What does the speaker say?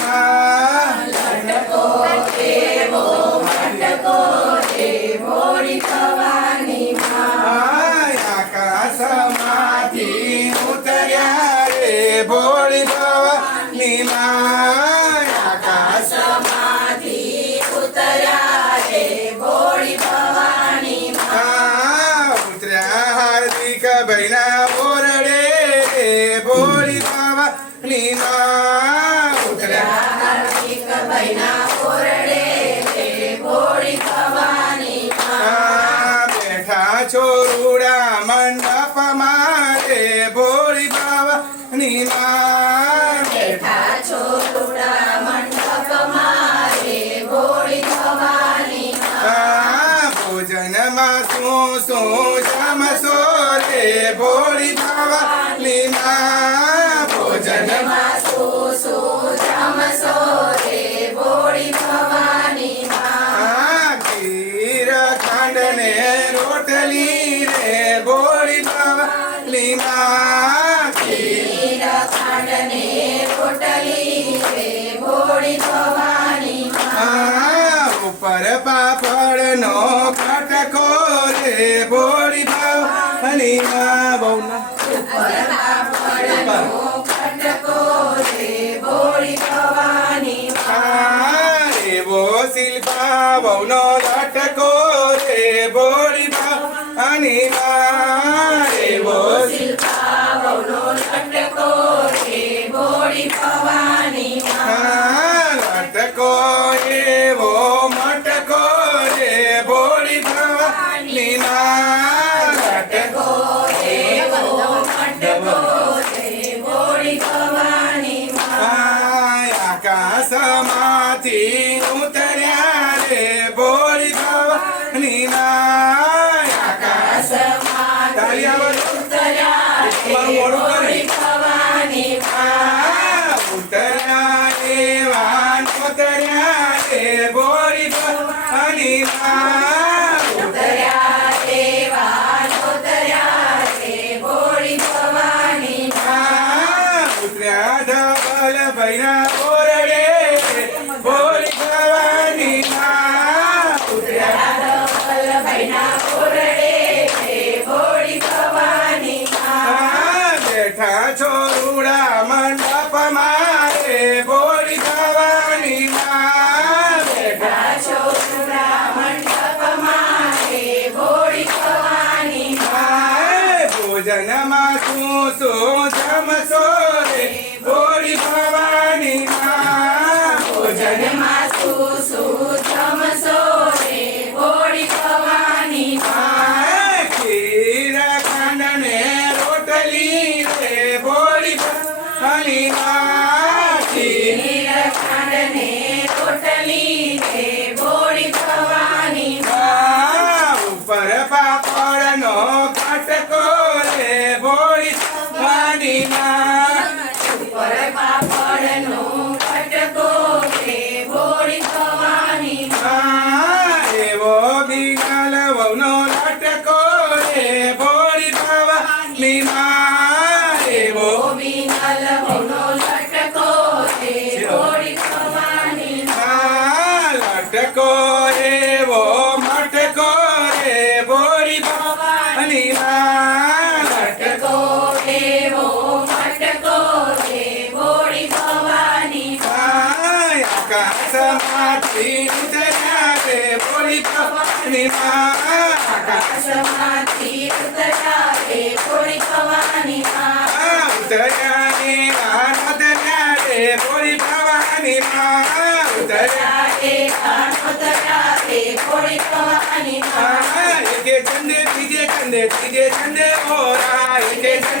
માં લટકો દેવો મટકો દે ભોળી ભવાની માં આકાશમાંથી ઉતર્યા રે ભોળી ભવાની માં આકાશમાંથી ઉતર્યા રે ભોળી ભવાની માં ઉતર્યા હાર્દિક ભાઈના ઓરડે રે ભોળી ભવાની માં ઉતર્યા હાર્દિક ભાઈના ઓરડે રે ભોળી ભવાની માં બેઠા છોરુડા મંડપમાં રે ભોળી ભવાની માં બેઠા છોરુડા મંડપમાં રે ભોળી ભવાની માં ભોજનમાં શું શું જમશો રે ભોળી ભવાની માં ભોજનમાં શું શું જમશો રે ભોળી ભવાની માં ખીર ખાંડ ને રોટલી રે ભોળી ભવાની માં ખીર ખાંડ ને રોટલી રે ભોળી ભવાની માં ઉપર પાપડ નો કટકો રે ભોળી ભવાની માં બહુ ઉપર પાપડનો કટકો રે ભોળી ભવાની માં એવો શિલ્પા બહુનો લટકો રે ભોળી ભવાની માં એવો શિલ્પાવનો લટકો રે ભોળી ભવાની માં લટકો એવો મટકો રે ભોળી ભવાની માં લટકો એવો મટકો રે ભોળી ભવાની માં આકાશમાંથી ઉતર્યા રે ભોળી ભવાની માં આકાશમાંથી ઉતર્યા રે ભોળી ભવાની માં ઉતર્યા એવા ઉતર્યા રે ભોળી ભવાની માં ઉતર્યા દેવા ઉતર્યા રે ભોળી ભવાની માં ઉતર્યા ધવલ ભૈના ઓરડે ભોળી ભવાની માં ઉતર્યા ધવલ ભાઈના ઓરડે રે ભોળી ભવાની માં બેઠા છોરુડા મંડપમાં રે ભોળી ભવાની માં બેઠા છોકરા મંડપમાં રે ભોળી ભવાની ભોજનમાં શું શું જમશો રે ભોળી ભવાની માં ભોજનમાં શું શું જમશો રે ભોળી ભવાની માં ખીર ખાંડ ને રોટલી રે ભોળી ભવાની માં ખીર ખાંડ ને રોટલી રે ભોળી ભવાની ઉપર પાપડ નો કટકો રે ભોળી ભવાની માં ઉપર પાપડનો કટકો રે ભોળી ભવાની એવો બિગલ વહુનો લટકો રે ભોળી ભવાની માં એવો ગોવિંદલ ભવનો લટકો રે ભોળી ભવાની લટકો એવો મટકો રે ભોળી ભવાની માં લટકો એવો મટકો રે ભોળી ભવાની આકાશમાંથી ઉતર્યા રે ભોળી ભવાની માં આકાશમાંથી ઉતર્યા રે ભોળી ભવાની ઉતર્યા રે ભોળી ભવાની માં ઉતર્યા ભોળી ભવાની એકે ચંદે બીજે ચંદે ત્રીજે ચંદે ઓરા એકે ચંદે